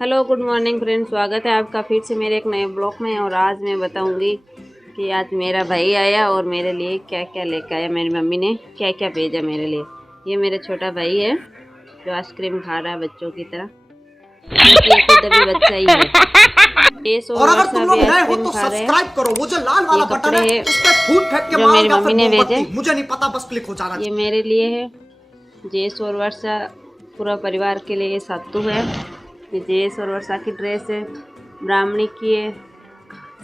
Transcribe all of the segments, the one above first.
Hello good morning friends, स्वागत है आपका फिर से मेरे एक नए ब्लॉग में। और आज मैं बताऊंगी कि आज मेरा भाई आया और मेरे लिए क्या क्या लेकर आया। मेरी मम्मी ने क्या क्या भेजा मेरे लिए। ये मेरा छोटा भाई है जो आइसक्रीम खा रहा है बच्चों की तरह, क्योंकि ये खुद अभी बच्चा ही है। ये और अगर तुम लोग नए हो तो सब्सक्राइब करो, वो जो लाल वाला बटन है उस पे फूट फेंक के जो मेरी मारो मम्मी ने भेजे, मुझे नहीं पता, बस क्लिक हो जाना। ये मेरे लिए है। जेस और वर्षा पूरा परिवार के लिए ये सत्तू है। ये जेस और वर्षा की ड्रेस है, ब्राह्मणी की है,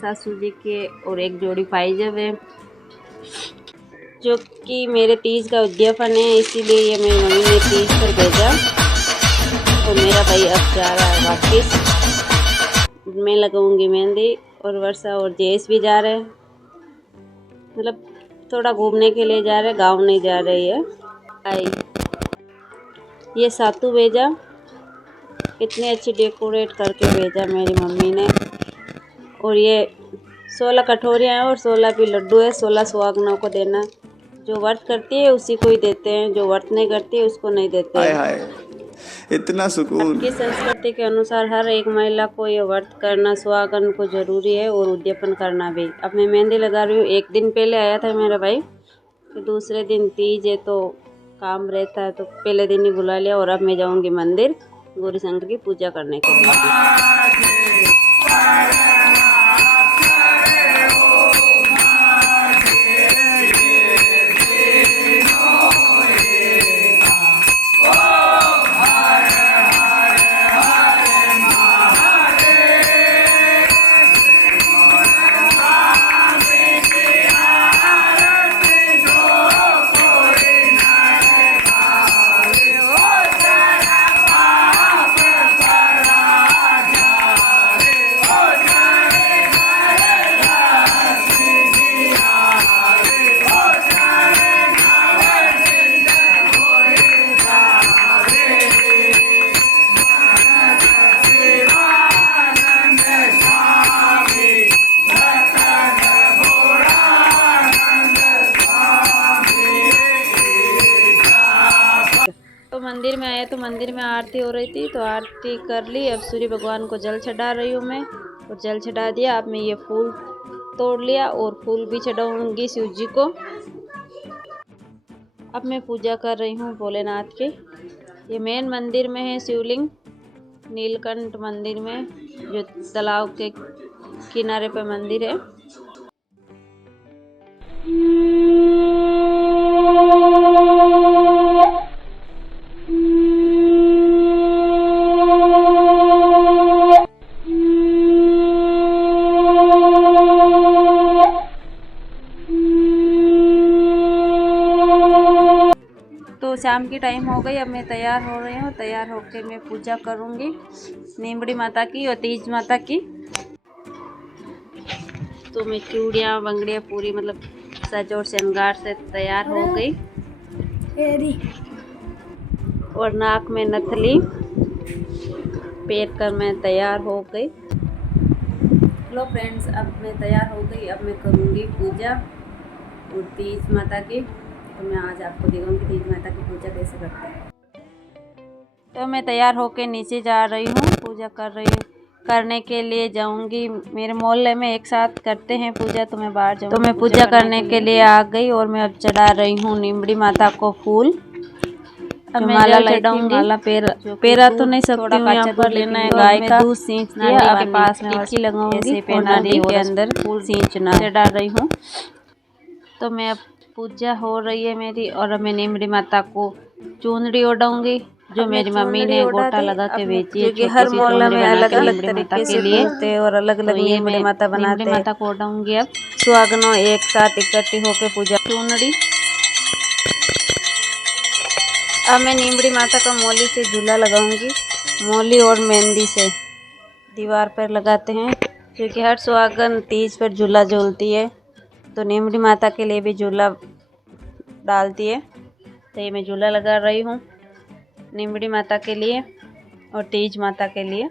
सासू जी की है, और एक जोड़ी पायजब है जो कि मेरे तीज का उद्यापन है, इसीलिए ये मेरी मम्मी ने तीज पर भेजा। और मेरा भाई अब जा रहा है वापिस। मैं लगाऊंगी मेहंदी और वर्षा और जेस भी जा रहे हैं, मतलब थोड़ा घूमने के लिए जा रहे हैं, गाँव नहीं जा रही है। आई ये सातू भेजा, इतनी अच्छी डेकोरेट करके भेजा मेरी मम्मी ने। और ये 16 कटोरियाँ हैं और 16 भी लड्डू है। 16 सुहागनों को देना, जो व्रत करती है उसी को ही देते हैं, जो व्रत नहीं करती है उसको नहीं देते हैं। हाय इतना सुकून। की संस्कृति के अनुसार हर एक महिला को ये व्रत करना, सुहागन को जरूरी है और उद्यापन करना भी। अब मैं मेहंदी लगा रही हूँ। एक दिन पहले आया था मेरा भाई, फिर दूसरे दिन तीज है तो काम रहता है, तो पहले दिन ही बुला लिया। और अब मैं जाऊँगी मंदिर गौरी शंकर की पूजा करने के लिए। तो मंदिर में आए तो मंदिर में आरती हो रही थी, तो आरती कर ली। अब सूर्य भगवान को जल चढ़ा रही हूँ मैं, और जल चढ़ा दिया। अब मैं ये फूल तोड़ लिया और फूल भी चढ़ाऊंगी शिव जी को। अब मैं पूजा कर रही हूँ भोलेनाथ की। ये मेन मंदिर में है शिवलिंग, नीलकंठ मंदिर में, जो तालाब के किनारे पे मंदिर है। तो शाम की टाइम हो गई, अब मैं तैयार हो रही हूँ। तैयार होकर मैं पूजा करूँगी नीमड़ी माता की और तीज माता की। तो मैं चूड़ियाँ बंगड़ियाँ पूरी मतलब सज और श्रृंगार से तैयार हो गई, और नाक में नथली पहन कर मैं तैयार हो गई। हेलो फ्रेंड्स, अब मैं तैयार हो गई। अब मैं करूँगी पूजा और तीज माता की। तो मैं आज आपको दिखाऊंगी तीज माता की पूजा कैसे करते हैं। तो मैं तैयार होकर नीचे जा रही हूँ, पूजा कर रही हूँ। करने के लिए जाऊंगी, मेरे मोहल्ले में एक साथ करते हैं पूजा, तो मैं बाहर जाऊँगी। तो मैं पूजा करने के लिए आ गई और मैं अब चढ़ा रही हूँ नीमड़ी माता को फूल। अब मैं माला चढ़ाऊंगी। माला पेरा तो नहीं सकती हूँ, यहाँ पर लेना है गाय का दूध सींच दिया। अब पास में टिक्की लगाऊंगी और नारियल के अंदर फूल सींचना चढ़ा रही हूँ। तो मैं अब पूजा हो रही है मेरी, और अब मैं नीमड़ी माता को चुनरी ओढ़ाऊंगी, जो मेरी मम्मी ने गोटा लगा के बेची है। क्योंकि हर मोहल्ला में अलग अलग तरीके से पूजते हैं और अलग अलग नीमड़ी माता बनाते हैं। माता को ओढ़ाऊंगी। अब सुहागनों एक साथ इकट्ठी होकर पूजा चुनरी। अब मैं नीमड़ी माता का मौली से झूला लगाऊंगी। मौली और मेहंदी से दीवार पर लगाते हैं, क्योंकि हर सुहागन तीज पर झूला झूलती है, तो नीमड़ी माता के लिए भी झूला डालती है। तो ये मैं झूला लगा रही हूँ नीमड़ी माता के लिए और तीज माता के लिए।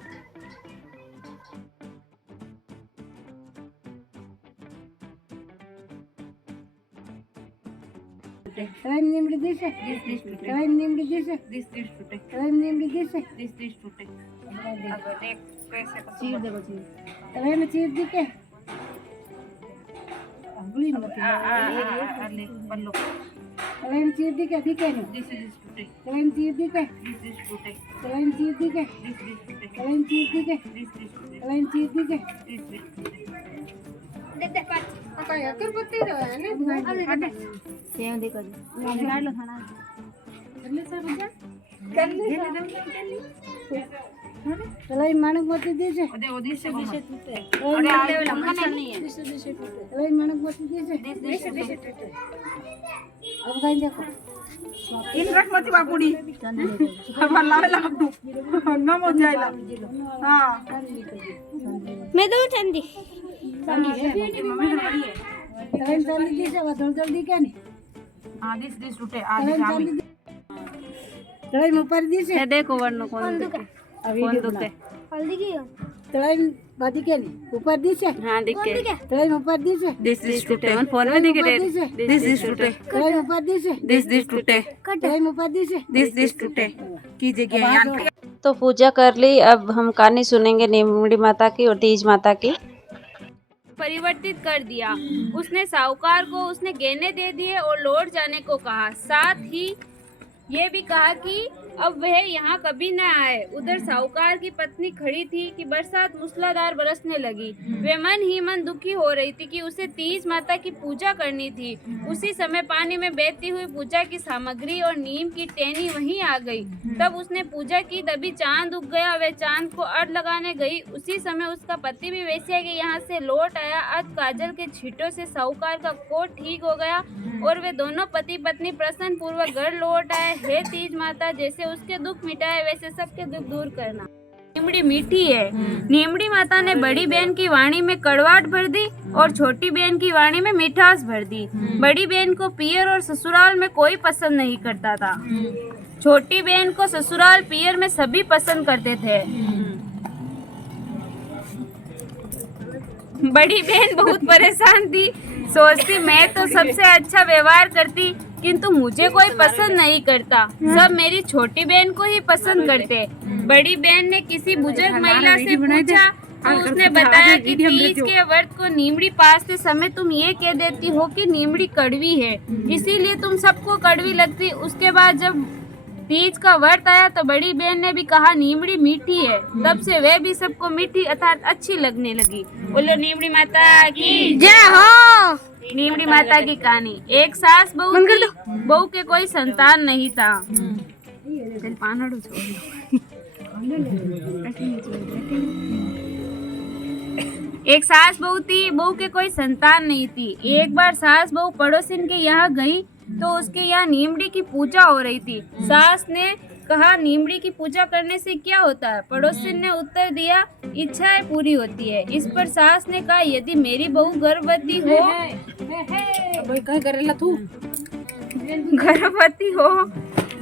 Kalian nimri dise. Kalian nimri dise. Kalian nimri dise. चीर देखो चीर। कलियां में चीर दी के। अंगुली मत। कलियां में चीर दी के ठीक है नहीं। कलियां में चीर दी के। कलियां में चीर दी के। कलियां में चीर दी के। कलियां में चीर दी के। apa ya kerpati itu ya ini ada yang देखो निकाल लो खाना करले से बजा करले कलाई मानक मोती दीजे ओदी से टूटे अरे आले लंबा नहीं है दिसे टूटे कलाई मानक मोती दीजे दिसे टूटे अब गाइन देखो इन रख मत बापुड़ी अब लावे लगा तू न मो जाइला हां मैं दो चंदी चंदी मम्मी ने पड़ी है कलाई चंदी दीजे वो जल्दी क्या नहीं हां दिस टूटे आज जामी कलाई ऊपर दीजे ये देखो वरना कौन दुखे हल्दी की कलाई बादी क्या नहीं ऊपर दीजे हां दिखे कलाई ऊपर दीजे दिस टूटे on फोन में दिखे दिस टूटे कलाई ऊपर दीजे दिस टूटे कलाई ऊपर दीजे दिस टूटे कीजिए ज्ञान। तो पूजा कर ली, अब हम कहानी सुनेंगे नीमड़ी माता की और तीज माता की। परिवर्तित कर दिया उसने साहूकार को, उसने गहने दे दिए और लौट जाने को कहा। साथ ही ये भी कहा कि अब वह यहाँ कभी न आए। उधर साहूकार की पत्नी खड़ी थी कि बरसात मूसलाधार बरसने लगी। वे मन ही मन दुखी हो रही थी कि उसे तीज माता की पूजा करनी थी। उसी समय पानी में बहती हुई पूजा की सामग्री और नीम की टहनी वहीं आ गई। तब उसने पूजा की, तभी चांद उग गया। वह चांद को अर्घ लगाने गई। उसी समय उसका पति भी वैसे के यहाँ से लौट आया। आज काजल के छींटों से साहूकार का कोट ठीक हो गया और वे दोनों पति पत्नी प्रसन्न पूर्वक घर लौट आए। हे तीज माता, जैसे उसके दुख मिटाए वैसे सबके दुख दूर करना। नीमड़ी मीठी है। नीमड़ी माता ने बड़ी बहन की वाणी में कड़वाहट भर दी और छोटी बहन की वाणी में मिठास भर दी। बड़ी बहन को पियर और ससुराल में कोई पसंद नहीं करता था। छोटी बहन को ससुराल पियर में सभी पसंद करते थे। बड़ी बहन बहुत परेशान थी, सोचती मैं तो सबसे अच्छा व्यवहार करती किंतु मुझे कोई पसंद नहीं करता, सब मेरी छोटी बहन को ही पसंद करते। बड़ी बहन ने किसी बुजुर्ग महिला से पूछा तो उसने बताया कि तीज के व्रत को नीमड़ी पासते समय तुम ये कह देती हो कि नीमड़ी कड़वी है, इसीलिए तुम सबको कड़वी लगती। उसके बाद जब तीज का व्रत आया तो बड़ी बहन ने भी कहा नीमड़ी मीठी है। तब से वह भी सबको मीठी अर्थात अच्छी लगने लगी। बोलो नीमड़ी माता की जय हो। नीमड़ी माता की कहानी। एक सास बहू थी, बहू के कोई संतान नहीं था। एक सास बहू थी, बहू के कोई संतान नहीं थी। एक बार सास बहू पड़ोसिन के यहाँ गई तो उसके यहाँ नीमड़ी की पूजा हो रही थी। सास ने कहा नीमड़ी की पूजा करने से क्या होता है? पड़ोसिन ने उत्तर दिया इच्छाएं पूरी होती है। इस पर सास ने कहा यदि मेरी बहू गर्भवती हो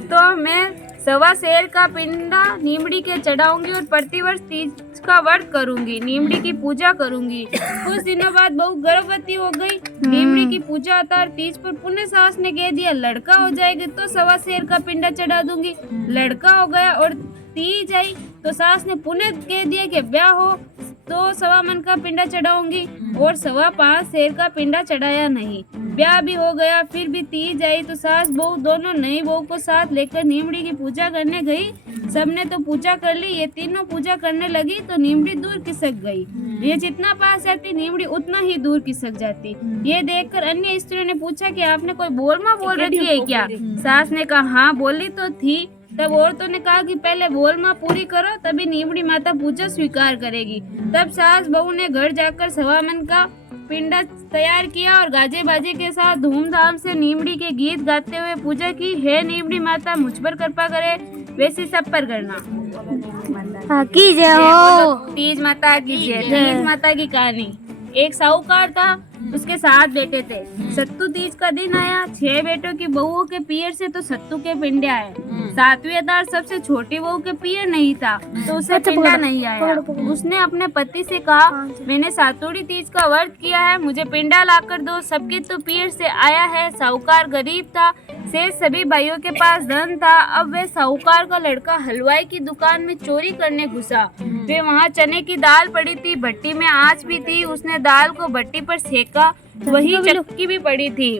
तो मैं 1.25 सेर का पिंडा नीमड़ी के चढ़ाऊंगी और प्रतिवर्ष तीज का व्रत करूंगी, नीमड़ी की पूजा करूंगी। कुछ दिनों बाद बहू गर्भवती हो गई। नीमड़ी की पूजा अतार तीज पर पुण्य सास ने कह दिया लड़का हो जाएगा तो 1.25 सेर का पिंडा चढ़ा दूंगी। लड़का हो गया और तीज आई तो सास ने पुण्य कह दिया कि ब्याह हो तो 1.25 मन का पिंडा चढ़ाऊंगी और 5.25 सेर का पिंडा चढ़ाया नहीं। ब्याह भी हो गया। फिर भी तीज आई तो सास बहू दोनों नई बहू को साथ लेकर नीमड़ी की पूजा करने गई। सबने तो पूजा कर ली, ये तीनों पूजा करने लगी तो नीमड़ी दूर खिसक गई। ये जितना पास जाती नीमड़ी उतना ही दूर खिसक जाती। ये देखकर अन्य स्त्रियों ने पूछा कि आपने कोई बोलमा बोल रखी है क्या? सास ने कहा हाँ बोली तो थी। तब औरतों ने कहा कि पहले बोलमा पूरी करो तभी नीमड़ी माता पूजा स्वीकार करेगी। तब सास बहू ने घर जाकर 1.25 मन का पिंडा तैयार किया और गाजे बाजे के साथ धूमधाम से नीमड़ी के गीत गाते हुए पूजा की। हे नीमड़ी माता मुझ पर कृपा करे, वैसे सब पर करना। की जय हो। तीज माता की जय। तीज माता की कहानी। एक साहूकार था उसके 7 बेटे थे। सत्तू तीज का दिन आया, 6 बेटों की बहुओं के पियर से तो सत्तू के पिंडे आए। 7वीं अदार सबसे छोटी बहू के पियर नहीं था तो उसे पिंडा नहीं आया। उसने अपने पति से कहा, मैंने सातुड़ी तीज का व्रत किया है, मुझे पिंडा लाकर दो। सबके तो पियर से आया है। साहूकार गरीब था, शेष सभी भाइयों के पास धन था। अब वे साहूकार का लड़का हलवाई की दुकान में चोरी करने घुसा। वे वहाँ चने की दाल पड़ी थी, भट्टी में आँच भी थी। उसने दाल को भट्टी पर सेका, वही चक्की भी पड़ी थी।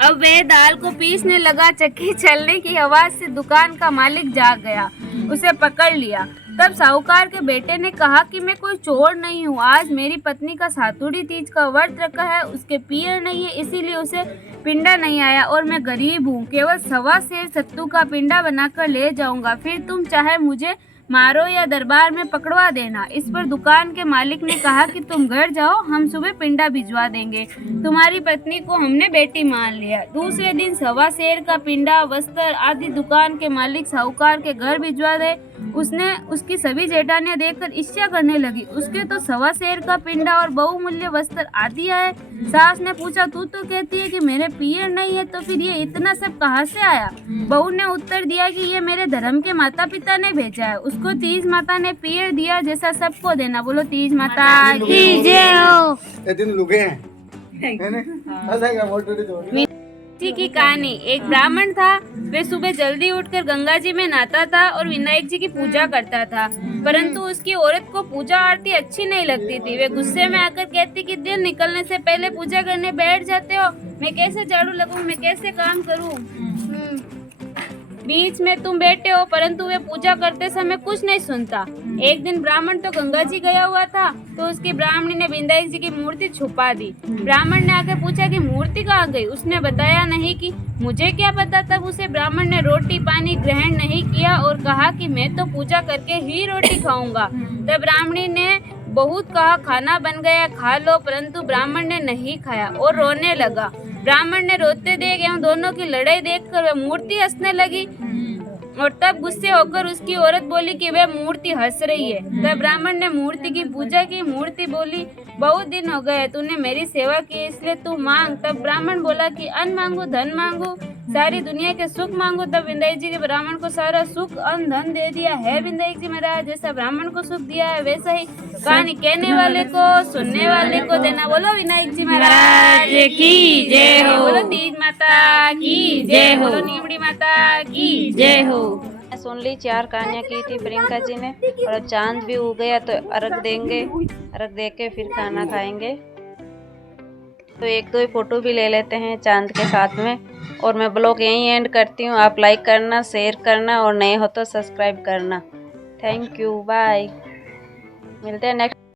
अब वह दाल को पीसने लगा। चक्की चलने की आवाज से दुकान का मालिक जाग गया, उसे पकड़ लिया। तब साहूकार के बेटे ने कहा कि मैं कोई चोर नहीं हूँ, आज मेरी पत्नी का सातुड़ी तीज का व्रत रखा है, उसके पियर नहीं है, इसीलिए उसे पिंडा नहीं आया और मैं गरीब हूँ। केवल 1.25 सेर सत्तू का पिंडा बनाकर ले जाऊंगा, फिर तुम चाहे मुझे मारो या दरबार में पकड़वा देना। इस पर दुकान के मालिक ने कहा कि तुम घर जाओ, हम सुबह पिंडा भिजवा देंगे। तुम्हारी पत्नी को हमने बेटी मान लिया। दूसरे दिन 1.25 सेर का पिंडा, वस्त्र आदि दुकान के मालिक साहूकार के घर भिजवा दे। उसने उसकी सभी जेठानियां देखकर ईर्ष्या करने लगी। उसके तो 1.25 सेर का पिंडा और बहुमूल्य वस्त्र आदि आए। सास ने पूछा, तू तो कहती है कि मेरे पियर नहीं है, तो फिर ये इतना सब कहाँ से आया? बहू ने उत्तर दिया कि ये मेरे धर्म के माता पिता ने भेजा है। उसको तीज माता ने पियर दिया, जैसा सबको देना। बोलो तीज माता की जय हो। ये दिन लुके हैं है ना? ऐसा क्या मोटर तो जी की कहानी। एक ब्राह्मण था, वे सुबह जल्दी उठकर गंगा जी में नहाता था और विनायक जी की पूजा करता था, परंतु उसकी औरत को पूजा आरती अच्छी नहीं लगती थी। वे गुस्से में आकर कहती कि दिन निकलने से पहले पूजा करने बैठ जाते हो, मैं कैसे झाड़ू लगाऊं, मैं कैसे काम करूं, बीच में तुम बैठे हो। परंतु वे पूजा करते समय कुछ नहीं सुनता। एक दिन ब्राह्मण तो गंगा जी गया हुआ था, तो उसकी ब्राह्मणी ने विनायक जी की मूर्ति छुपा दी। ब्राह्मण ने आकर पूछा कि मूर्ति कहाँ गई? उसने बताया नहीं कि मुझे क्या पता। तब उसे ब्राह्मण ने रोटी पानी ग्रहण नहीं किया और कहा कि मैं तो पूजा करके ही रोटी खाऊंगा। तब ब्राह्मणी ने बहुत कहा, खाना बन गया, खा लो, परंतु ब्राह्मण ने नहीं खाया और रोने लगा। ब्राह्मण ने रोते देख एवं दोनों की लड़ाई देखकर वह मूर्ति हंसने लगी और तब गुस्से होकर उसकी औरत बोली कि वह मूर्ति हंस रही है। तब ब्राह्मण ने मूर्ति की पूजा की। मूर्ति बोली, बहुत दिन हो गए तूने मेरी सेवा की, इसलिए तू मांग। तब ब्राह्मण बोला कि अन्न मांगू, धन मांगू, सारी दुनिया के सुख मांगू। तब विनायक जी के ब्राह्मण को सारा सुख अन्न धन दे दिया है। विनायक जी महाराज, जैसा ब्राह्मण को सुख दिया है वैसा ही कहानी कहने वाले को सुनने वाले को देना। बोलो विनायक जी महाराज की जय हो। बोलो तीज माता की जय हो। बोलो नीमड़ी माता की जय हो। सुन ली 4 कहानियाँ की थी प्रियंका जी ने, और चांद भी उग गया तो अर्घ देंगे, अर्घ दे के फिर खाना खाएंगे। तो 1-2 फोटो भी ले लेते हैं चांद के साथ में। और मैं ब्लॉग यहीं एंड करती हूँ। आप लाइक करना, शेयर करना और नए हो तो सब्सक्राइब करना। Thank you, bye. मिलते हैं नेक्स्ट